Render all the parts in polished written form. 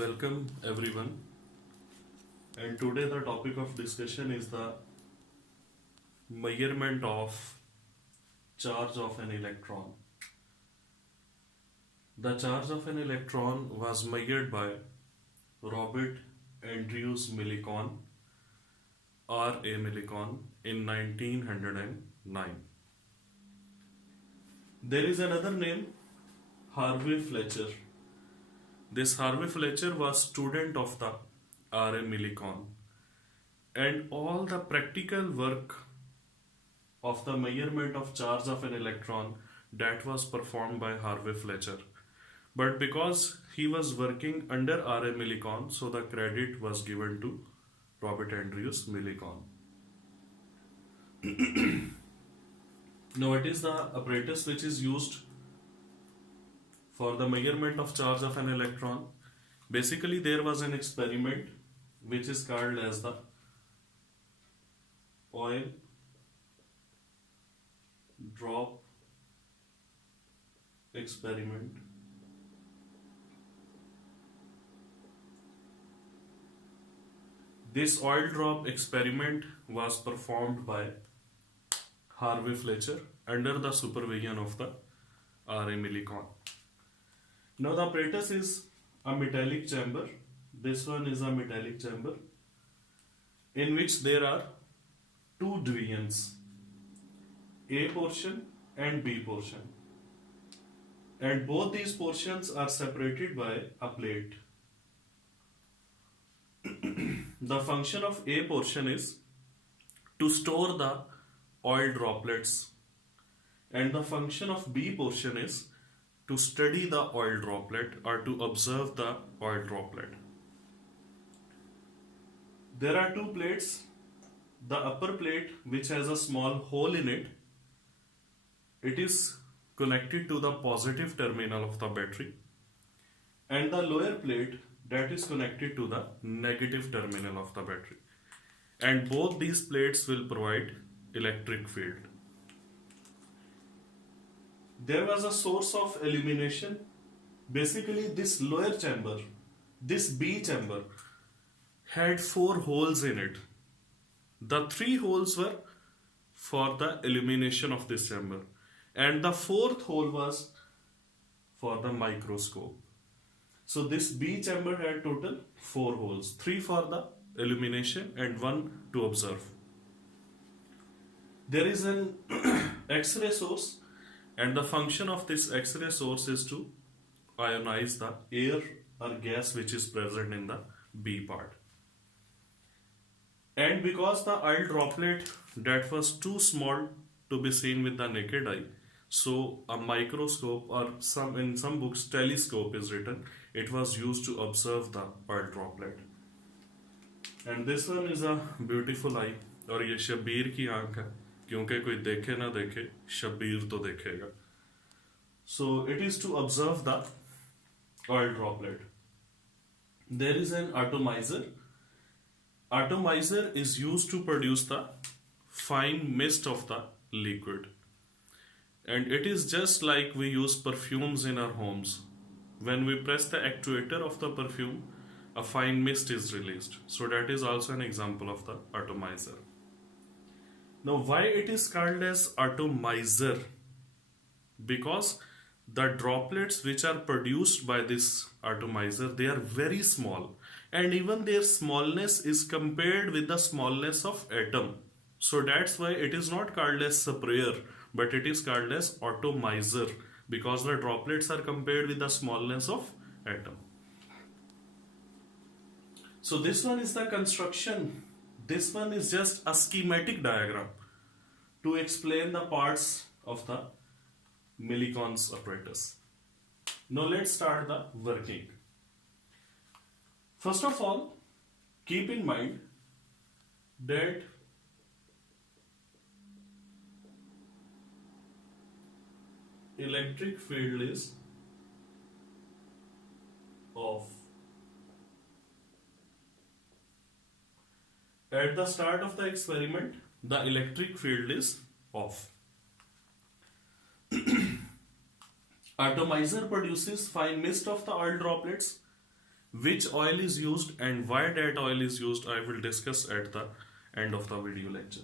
Welcome everyone, and today the topic of discussion is the measurement of charge of an electron. The charge of an electron was measured by Robert Andrews Millikan R.A. Millikan in 1909. There is another name, Harvey Fletcher. This Harvey Fletcher was student of the R.A. Millikan, and all the practical work of the measurement of charge of an electron that was performed by Harvey Fletcher. But because he was working under R.A. Millikan, so the credit was given to Robert Andrews Millikan. Now it is the apparatus which is used for the measurement of charge of an electron. Basically there was an experiment which is called as the oil drop experiment. This oil drop experiment was performed by Harvey Fletcher under the supervision of the R.A. Millikan. Now the apparatus is a metallic chamber. This one is a metallic chamber in which there are two divisions, A portion and B portion, and both these portions are separated by a plate. The function of A portion is to store the oil droplets, and the function of B portion is to study the oil droplet or to observe the oil droplet. There are two plates. The upper plate, which has a small hole in it, it is connected to the positive terminal of the battery, and the lower plate that is connected to the negative terminal of the battery, and both these plates will provide electric field. There was a source of illumination. Basically this lower chamber, this B chamber, had 4 holes in it. The 3 holes were for the illumination of this chamber, and the 4th hole was for the microscope. So this B chamber had total 4 holes, 3 for the illumination and 1 to observe. There is an X-ray source, and the function of this X-ray source is to ionize the air or gas which is present in the B part. And because the oil droplet that was too small to be seen with the naked eye, so a microscope, or in some books telescope is written, it was used to observe the oil droplet. And this one is a beautiful eye, और ये शब्बीर की आंख है, क्योंकि कोई देखे ना देखे शब्बीर तो देखेगा. So it is to observe the oil droplet. There is an atomizer. Atomizer is used to produce the fine mist of the liquid, and it is just like we use perfumes in our homes. When we press the actuator of the perfume, a fine mist is released. So that is also an example of the atomizer. Now why it is called as atomizer? Because the droplets which are produced by this atomizer, they are very small, and even their smallness is compared with the smallness of atom. So that's why it is not called as sprayer, but it is called as atomizer, because the droplets are compared with the smallness of atom. So this one is the construction. This one is just a schematic diagram to explain the parts of the Millikan's apparatus. Now let's start the working. First of all, keep in mind that electric field is off. At the start of the experiment, the electric field is off. Atomizer produces fine mist of the oil droplets, Which oil is used and why that oil is used, I will discuss at the end of the video lecture.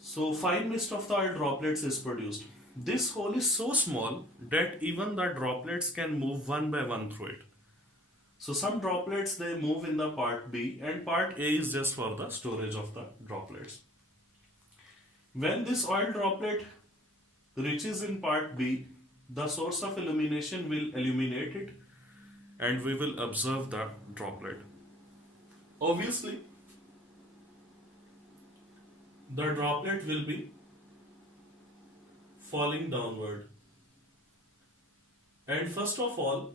So fine mist of the oil droplets is produced. This hole is so small that even the droplets can move one by one through it. So some droplets they move in the part B and part A is just for the storage of the droplets. When this oil droplet reaches in part B, the source of illumination will illuminate it and we will observe the droplet. Obviously, the droplet will be falling downward. And first of all,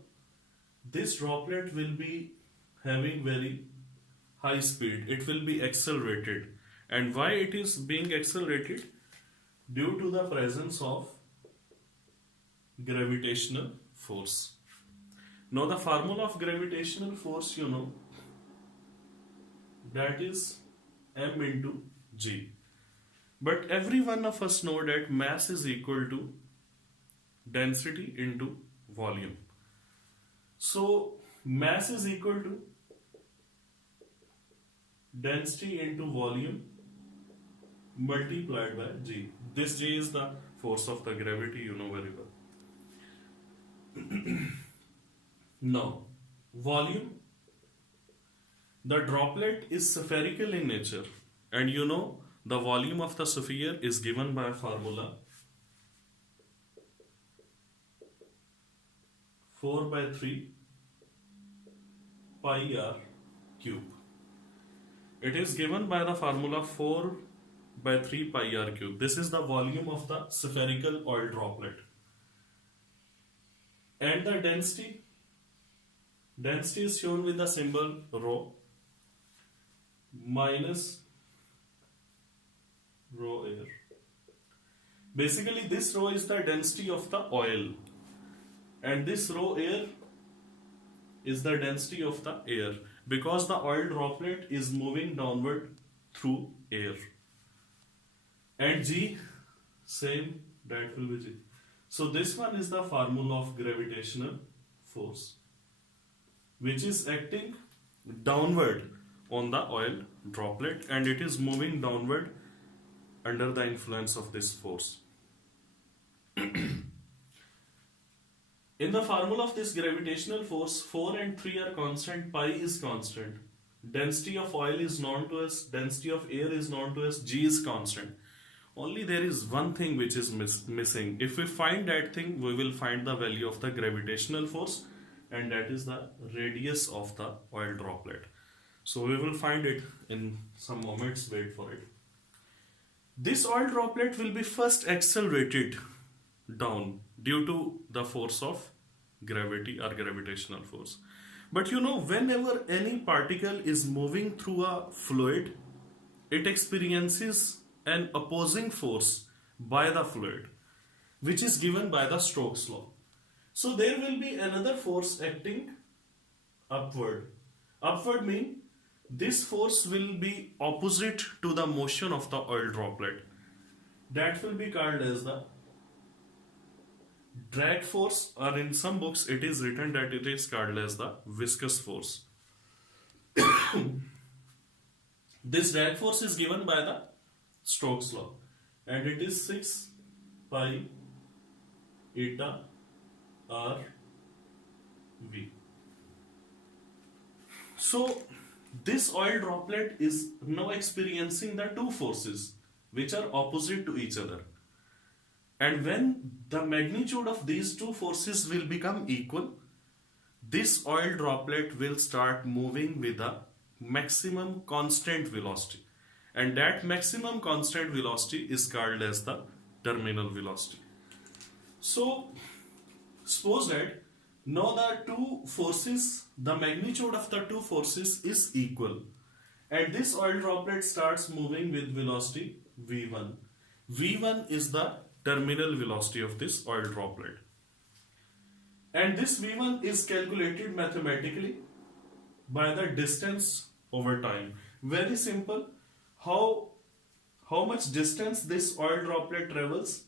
this droplet will be having very high speed. It will be accelerated. And why it is being accelerated? Due to the presence of gravitational force. Now the formula of gravitational force, you know, that is m into g. But every one of us know that mass is equal to density into volume. So mass is equal to density into volume multiplied by g. This g is the force of the gravity, you know very well. Now, volume. The droplet is spherical in nature, and you know the volume of the sphere is given by a formula 4 by 3 pi r cube. It is given by the formula 4 by 3 pi r cube. This is the volume of the spherical oil droplet. And the density is shown with the symbol rho minus rho air. Basically, this rho is the density of the oil, and this rho air is the density of the air because the oil droplet is moving downward through air. And G, same, that will be G. So this one is the formula of gravitational force, which is acting downward on the oil droplet and it is moving downward under the influence of this force. In the formula of this gravitational force, 4 and 3 are constant, pi is constant, density of oil is known to us, density of air is known to us, G is constant. Only there is one thing which is missing. If we find that thing, we will find the value of the gravitational force, and that is the radius of the oil droplet. So we will find it in some moments, wait for it. This oil droplet will be first accelerated down due to the force of gravity or gravitational force. But you know, whenever any particle is moving through a fluid, it experiences an opposing force by the fluid, which is given by the Stokes law. So there will be another force acting upward. Upward means this force will be opposite to the motion of the oil droplet. That will be called as the drag force, or in some books it is written that it is called as the viscous force. This drag force is given by the Stokes law, and it is 6 pi eta r v. So this oil droplet is now experiencing the two forces which are opposite to each other. And when the magnitude of these two forces will become equal, this oil droplet will start moving with a maximum constant velocity. And that maximum constant velocity is called as the terminal velocity. So, suppose that now the two forces, the magnitude of the two forces is equal. And this oil droplet starts moving with velocity v1. v1 is the terminal velocity of this oil droplet. And this v1 is calculated mathematically by the distance over time. Very simple. How much distance this oil droplet travels?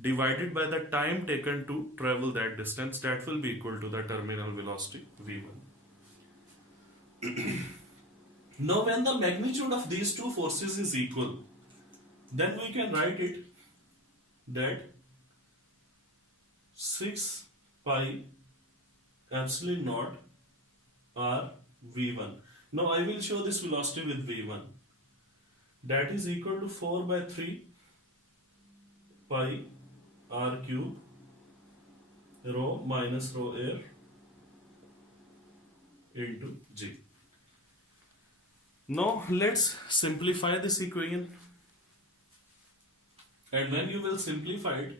divided by the time taken to travel that distance, that will be equal to the terminal velocity v1. Now when the magnitude of these two forces is equal, then we can write it that 6 pi epsilon naught r v1. Now I will show this velocity with v1. That is equal to 4 by 3 pi r cube rho minus rho air into g. Now let's simplify this equation. And when you will simplify it,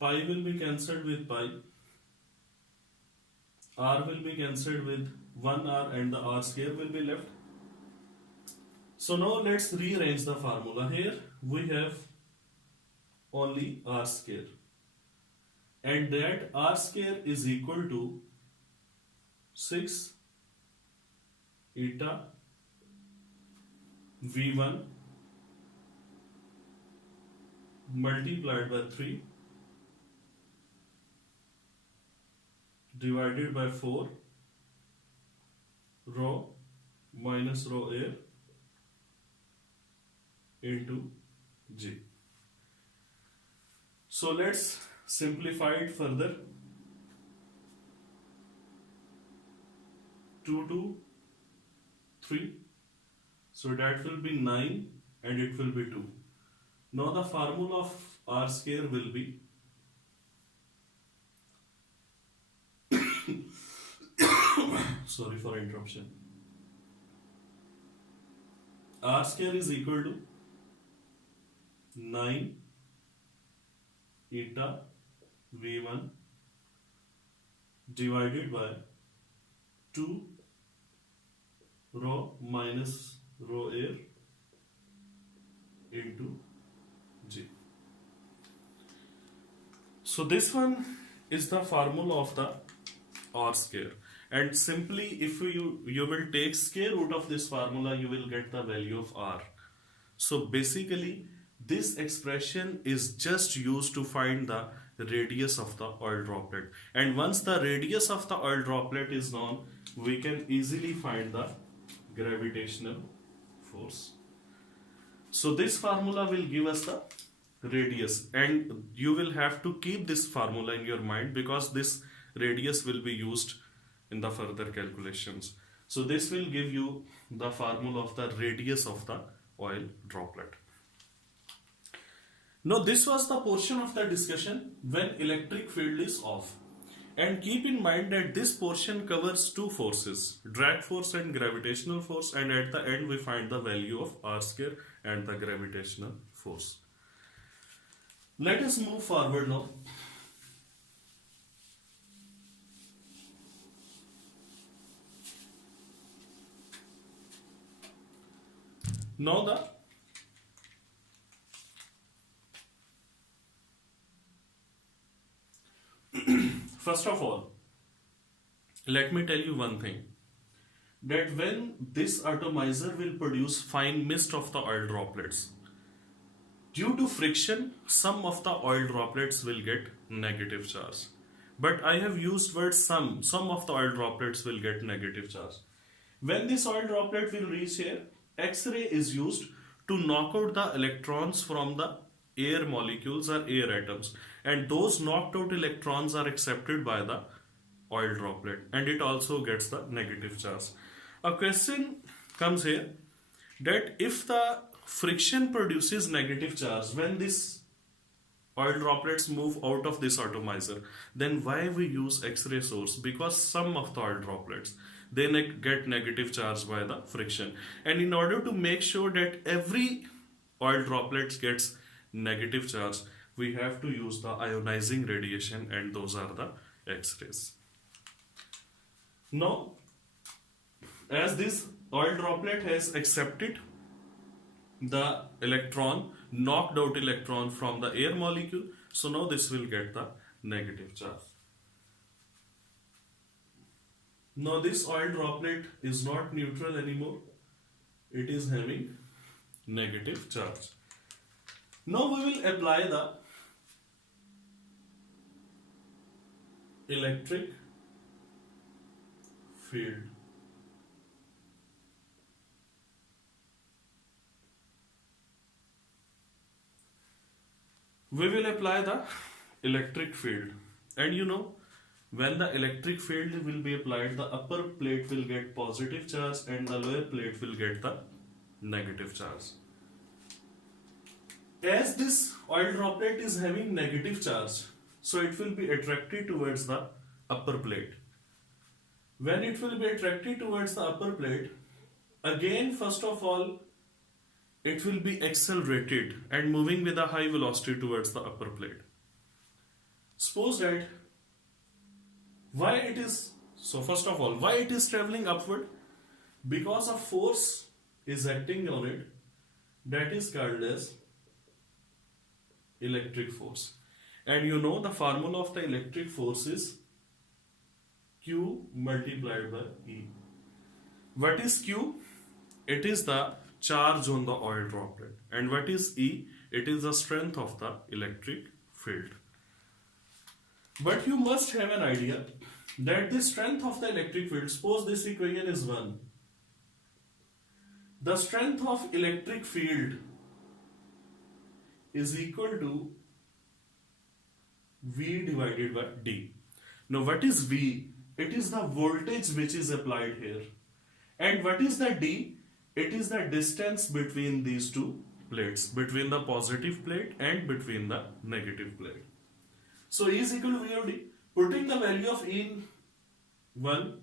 pi will be cancelled with pi, r will be cancelled with 1r, and the r square will be left. So now let's rearrange the formula. Here we have only r square, and that r square is equal to 6 eta v1 multiplied by 3 divided by 4 rho minus rho air into g. So let's simplify it further. 2 to 3, so that will be 9 and it will be 2. Now the formula of r square will be sorry for interruption. R square is equal to 9 eta v1 divided by 2 rho minus rho air into g. So this one is the formula of the r square, and simply if you will take square root of this formula, you will get the value of r. So basically this expression is just used to find the radius of the oil droplet, and once the radius of the oil droplet is known, we can easily find the gravitational force. So this formula will give us the radius, and you will have to keep this formula in your mind because this radius will be used in the further calculations. So this will give you the formula of the radius of the oil droplet. Now this was the portion of the discussion when electric field is off. And keep in mind that this portion covers two forces, drag force and gravitational force, and at the end we find the value of r square and the gravitational force. Let us move forward now. Now first of all, let me tell you one thing, that when this atomizer will produce fine mist of the oil droplets, due to friction, some of the oil droplets will get negative charge. But I have used word some of the oil droplets will get negative charge. When this oil droplet will reach here, X-ray is used to knock out the electrons from the air molecules or air atoms, and those knocked out electrons are accepted by the oil droplet, and it also gets the negative charge. A question comes here that if the friction produces negative charge when this oil droplets move out of this atomizer, then why we use X-ray source? Because some of the oil droplets, they get negative charge by the friction, and in order to make sure that every oil droplet gets negative charge, we have to use the ionizing radiation, and those are the X-rays. Now, as this oil droplet has accepted the electron, knocked out electron from the air molecule, so now this will get the negative charge. Now this oil droplet is not neutral anymore, it is having negative charge. Now we will apply the electric field. We will apply the electric field, and you know, when the electric field will be applied, the upper plate will get positive charge and the lower plate will get the negative charge. As this oil droplet is having negative charge, so it will be attracted towards the upper plate. When it will be attracted towards the upper plate, again first of all, it will be accelerated and moving with a high velocity towards the upper plate. Suppose that why it is, so first of all, why it is traveling upward? Because a force is acting on it, that is called as electric force. And you know the formula of the electric force is Q multiplied by E. What is Q? It is the charge on the oil droplet. And what is E? It is the strength of the electric field. But you must have an idea that the strength of the electric field, suppose this equation is 1. The strength of electric field is equal to V divided by D. Now what is V? It is the voltage which is applied here. And what is the D? It is the distance between these two plates, between the positive plate and between the negative plate. So E is equal to V or D. Putting the value of E in 1,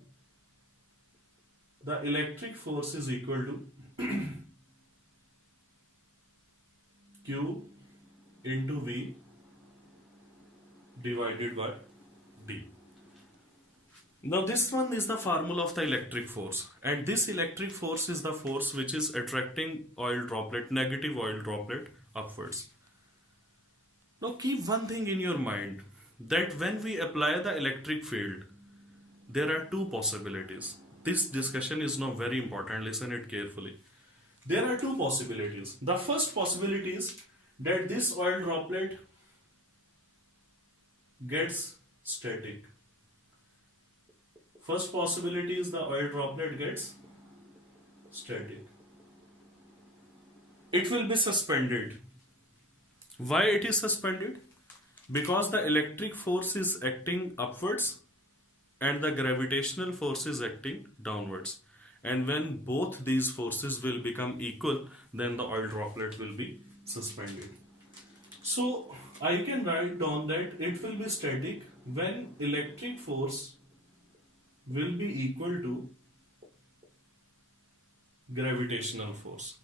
the electric force is equal to Q into V divided by D. Now this one is the formula of the electric force, and this electric force is the force which is attracting oil droplet, negative oil droplet upwards. Now keep one thing in your mind, that when we apply the electric field, there are two possibilities. This discussion is now very important, listen it carefully. There are two possibilities. The first possibility is that this oil droplet gets static. First possibility is the oil droplet gets static. It will be suspended. Why it is suspended? Because the electric force is acting upwards and the gravitational force is acting downwards. And when both these forces will become equal, then the oil droplet will be suspended. So I can write down that it will be static when electric force will be equal to gravitational force.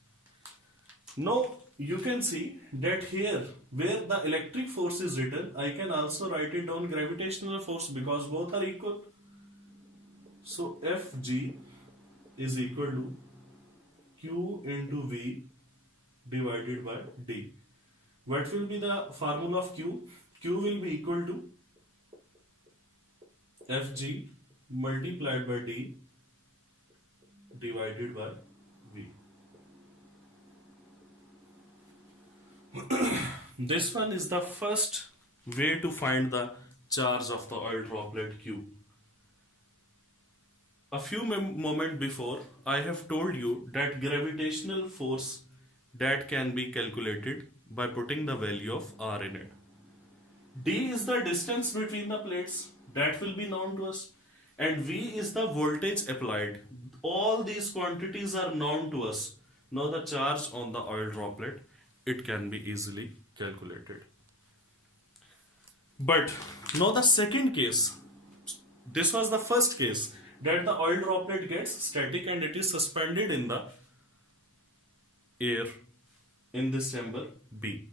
Now you can see that here where the electric force is written, I can also write it down gravitational force because both are equal. So Fg is equal to Q into V divided by D. What will be the formula of Q? Q will be equal to Fg multiplied by D divided by V. This one is the first way to find the charge of the oil droplet Q. A few moments before, I have told you that gravitational force that can be calculated by putting the value of R in it. D is the distance between the plates, that will be known to us, and V is the voltage applied. All these quantities are known to us. Now the charge on the oil droplet, it can be easily calculated. But now the second case, this was the first case, that the oil droplet gets static and it is suspended in the air in this chamber B.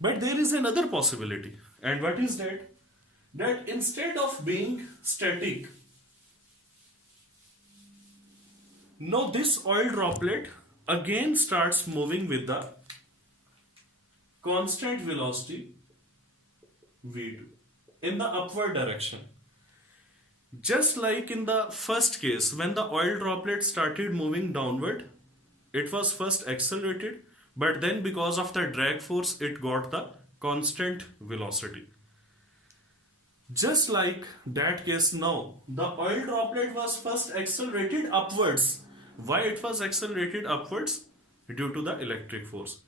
But there is another possibility, and what is that? That instead of being static, now this oil droplet again starts moving with the constant velocity V2 in the upward direction. Just like in the first case, when the oil droplet started moving downward, it was first accelerated, but then because of the drag force it got the constant velocity. Just like that case now, the oil droplet was first accelerated upwards. Why it was accelerated upwards? Due to the electric force.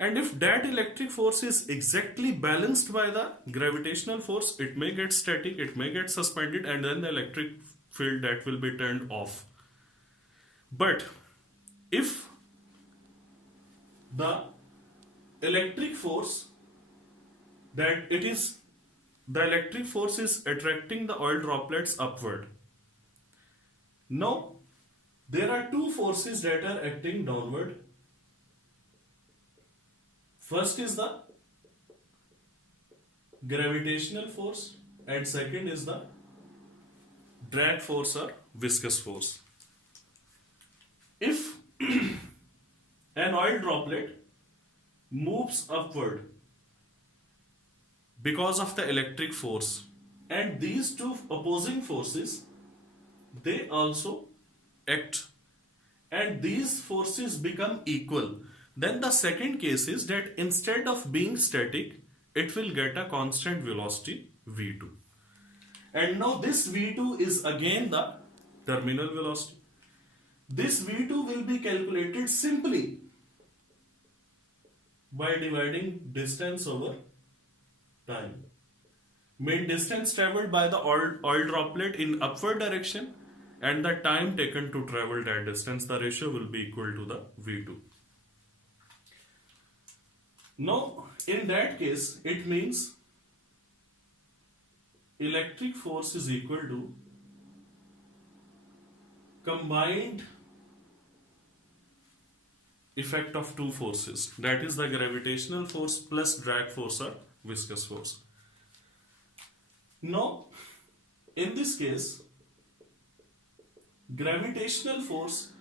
And if that electric force is exactly balanced by the gravitational force, it may get static, it may get suspended, and then the electric field that will be turned off. But if the electric force the electric force is attracting the oil droplets upward. Now, there are two forces that are acting downward. First is the gravitational force and second is the drag force or viscous force. If an oil droplet moves upward because of the electric force and these two opposing forces, they also act and these forces become equal, then the second case is that instead of being static, it will get a constant velocity v2. And now this v2 is again the terminal velocity. This v2 will be calculated simply by dividing distance over time. Mean distance traveled by the oil droplet in upward direction and the time taken to travel that distance, the ratio will be equal to the v2. Now, in that case, it means electric force is equal to combined effect of two forces, that is the gravitational force plus drag force or viscous force. Now, in this case, gravitational force,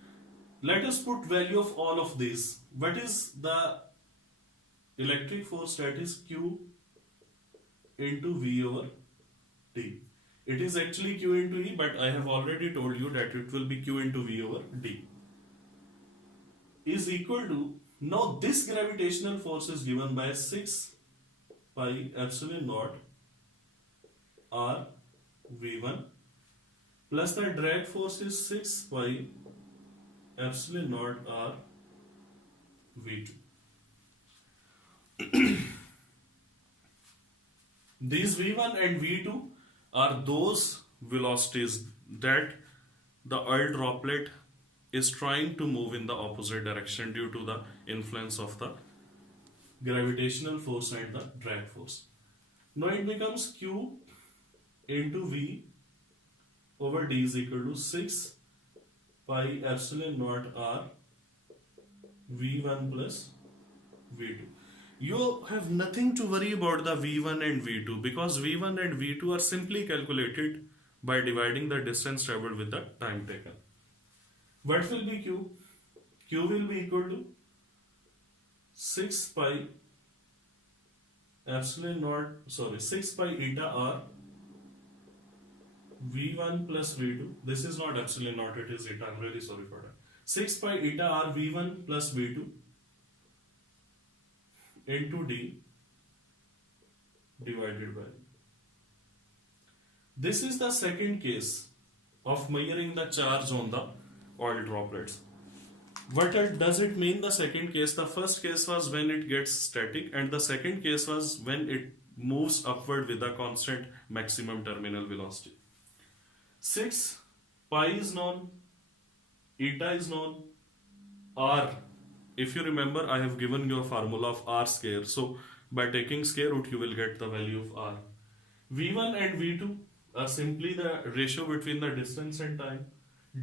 let us put value of all of these. What is the electric force? That is Q into V over T. It is actually Q into E, but I have already told you that it will be Q into V over D. Is equal to, now this gravitational force is given by 6 pi epsilon naught R V1 plus the drag force is 6 pi epsilon naught R V2. These V1 and V2 are those velocities that the oil droplet is trying to move in the opposite direction due to the influence of the gravitational force and the drag force. Now it becomes Q into V over D is equal to 6 pi epsilon naught R V1 plus V2. You have nothing to worry about the V1 and V2 because V1 and V2 are simply calculated by dividing the distance traveled with the time taken. What will be Q? Q will be equal to 6 pi eta R V1 plus V2. This is not epsilon naught, it is eta. I'm really sorry for that. 6 pi eta R V1 plus V2 into D divided by. This is the second case of measuring the charge on the oil droplets. What does it mean, the second case? The first case was when it gets static and the second case was when it moves upward with a constant maximum terminal velocity. 6 pi is known, eta is known, R, if you remember, I have given you a formula of R square. So by taking square root you will get the value of R. V1 and V2 are simply the ratio between the distance and time.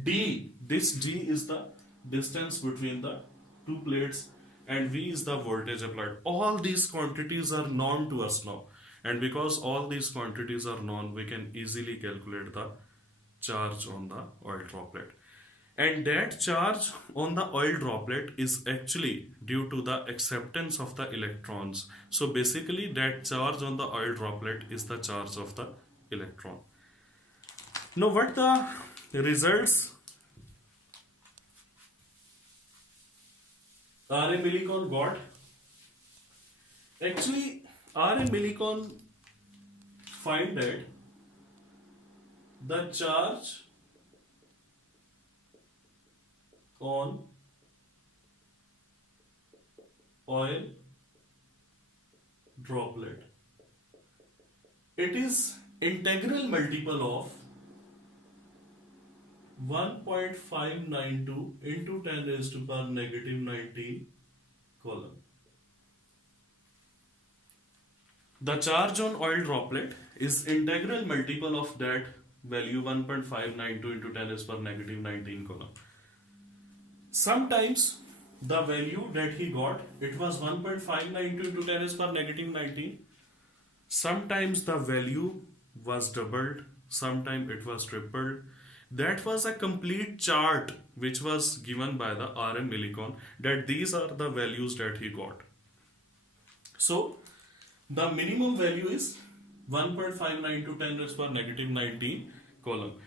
D, this D is the distance between the two plates and V is the voltage applied. All these quantities are known to us now, and because all these quantities are known, we can easily calculate the charge on the oil droplet. And that charge on the oil droplet is actually due to the acceptance of the electrons. So basically that charge on the oil droplet is the charge of the electron. Now what the results RA Millikan got? Actually, RA Millikan find that the charge on oil droplet, it is integral multiple of 1.592 into 10 raised to power negative 19 coulomb. The charge on oil droplet is integral multiple of that value 1.592 into 10 raised to power negative 19 coulomb. Sometimes the value that he got, it was 1.592 into 10 raised to power negative 19. Sometimes the value was doubled, sometimes it was tripled. That was a complete chart which was given by the RM Millikan, that these are the values that he got. So the minimum value is 1.59 to 10 raised to power negative 19 coulomb.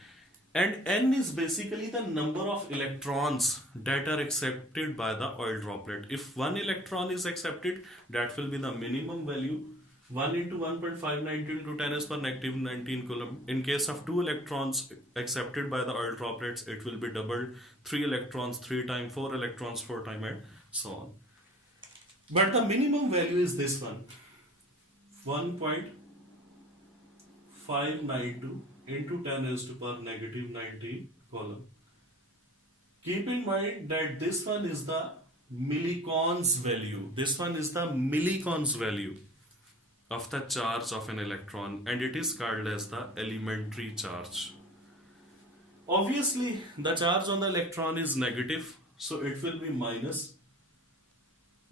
And N is basically the number of electrons that are accepted by the oil droplet. If one electron is accepted, that will be the minimum value. 1 into 1.592 into 10 raised to power negative 19 coulomb. In case of 2 electrons accepted by the oil droplets, it will be doubled. 3 electrons 3 times, 4 electrons 4 times, and so on. But the minimum value is this one, 1.592 into 10 raised to power negative 19 coulomb. Keep in mind that this one is the Millikan's value. This one is the Millikan's value of the charge of an electron, and it is called as the elementary charge. Obviously, the charge on the electron is negative, so it will be minus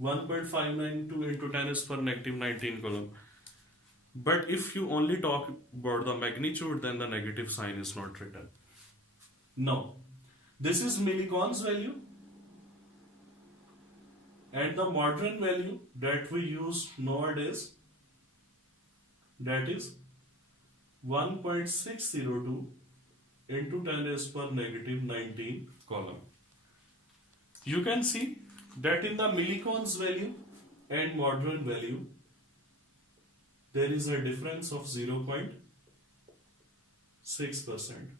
1.592 into 10 raised to power negative 19 coulomb. But if you only talk about the magnitude, then the negative sign is not written. Now, this is Millikan's value, and the modern value that we use nowadays, that is 1.602 into 10 raised to power negative 19 coulomb. You can see that in the Millikan's value and modern value, there is a difference of 0.6%.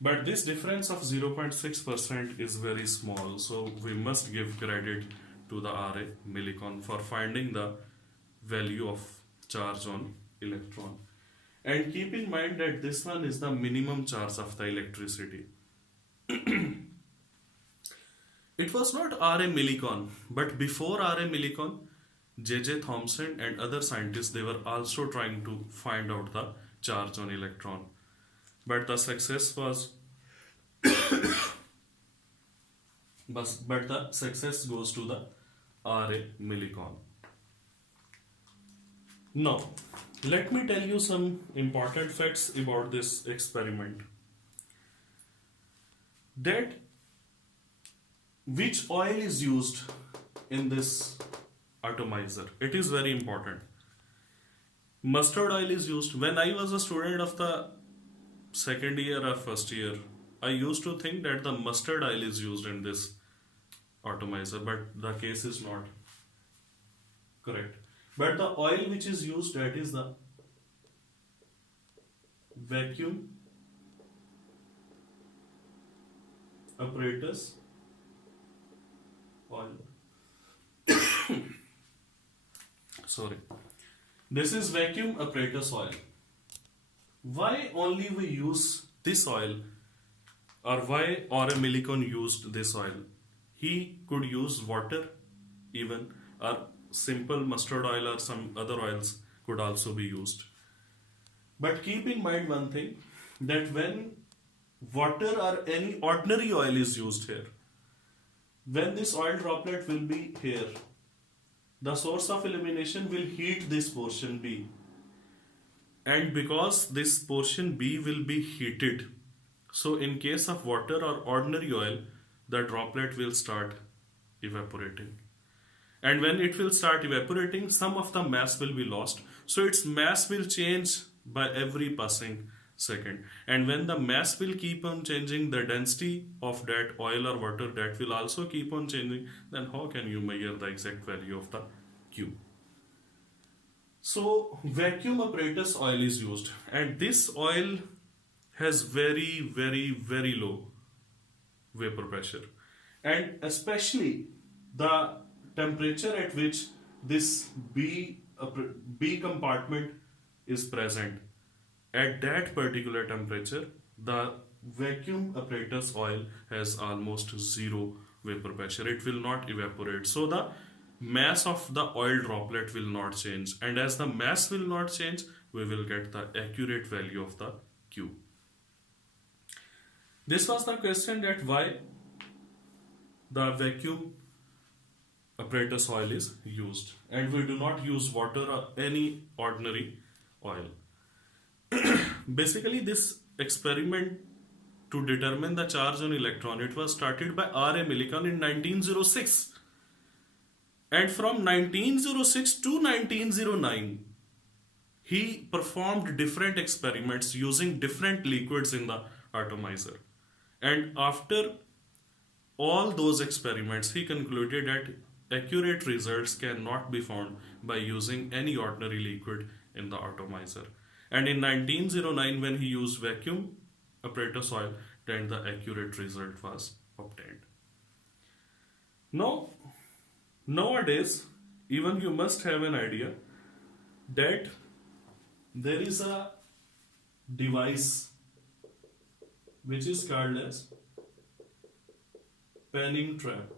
But this difference of 0.6% is very small, so we must give credit to the RA Millikan for finding the value of charge on electron. And keep in mind that this one is the minimum charge of the electricity. It was not RA Millikan, but before RA Millikan, J.J. Thomson and other scientists, they were also trying to find out the charge on electron. But the success was but the success goes to the RA Millikan. Now, let me tell you some important facts about this experiment. That which oil is used in this atomizer, it is very important. Mustard oil is used. When I was a student of the second year or first year, I used to think that the mustard oil is used in this atomizer, but the case is not correct. But the oil which is used, that is the vacuum apparatus oil. Sorry. This is vacuum apparatus oil. Why only we use this oil, or why R. M. Millikan used this oil? He could use water even, or simple mustard oil or some other oils could also be used. But keep in mind one thing, that when water or any ordinary oil is used here, when this oil droplet will be here, the source of illumination will heat this portion B. And because this portion B will be heated, so in case of water or ordinary oil, the droplet will start evaporating. And when it will start evaporating, some of the mass will be lost. So its mass will change by every passing second. And when the mass will keep on changing, the density of that oil or water, that will also keep on changing, then how can you measure the exact value of the Q? So vacuum apparatus oil is used, and this oil has very, very, very low vapor pressure, and especially the temperature at which this B compartment is present, at that particular temperature the vacuum apparatus oil has almost zero vapor pressure. It will not evaporate, so the mass of the oil droplet will not change, and as the mass will not change, we will get the accurate value of the Q. This was the question, that why the vacuum apparatus oil is used, and we do not use water or any ordinary oil. Basically, this experiment to determine the charge on electron, it was started by R.A. Millikan in 1906, and from 1906 to 1909 he performed different experiments using different liquids in the atomizer, and after all those experiments he concluded that accurate results cannot be found by using any ordinary liquid in the atomizer. And in 1909, when he used vacuum apparatus oil, then the accurate result was obtained. Now, nowadays, even you must have an idea that there is a device which is called as panning trap.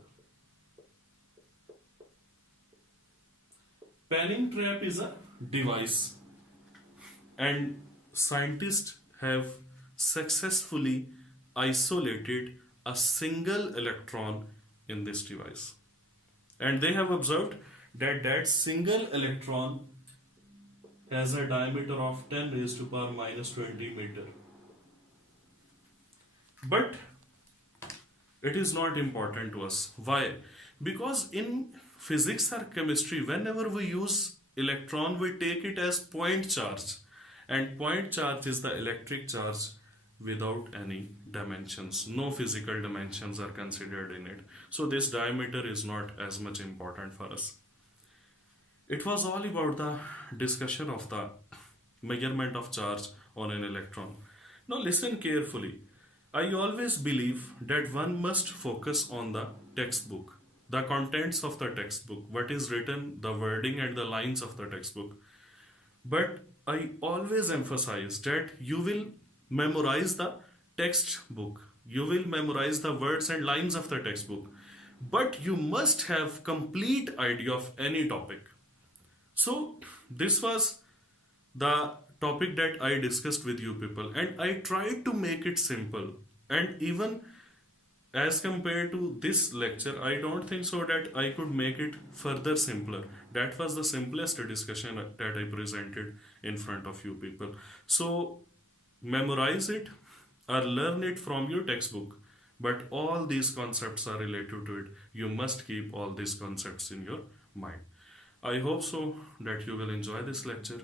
Panning trap is a device, and scientists have successfully isolated a single electron in this device, and they have observed that that single electron has a diameter of 10 raised to power minus 20 meter. But it is not important to us. Why? Because in physics or chemistry, whenever we use electron, we take it as point charge, and point charge is the electric charge without any dimensions. No physical dimensions are considered in it, so this diameter is not as much important for us. It was all about the discussion of the measurement of charge on an electron. Now listen carefully. I always believe that one must focus on the textbook, the contents of the textbook, what is written, the wording and the lines of the textbook. But I always emphasize that you will memorize the textbook, you will memorize the words and lines of the textbook, but you must have complete idea of any topic. So this was the topic that I discussed with you people, and I tried to make it simple, and even as compared to this lecture, I don't think so that I could make it further simpler. That was the simplest discussion that I presented in front of you people. So memorize it or learn it from your textbook, but all these concepts are related to it. You must keep all these concepts in your mind. I hope so that you will enjoy this lecture.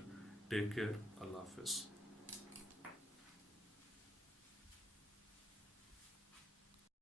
Take care. Allah Hafiz.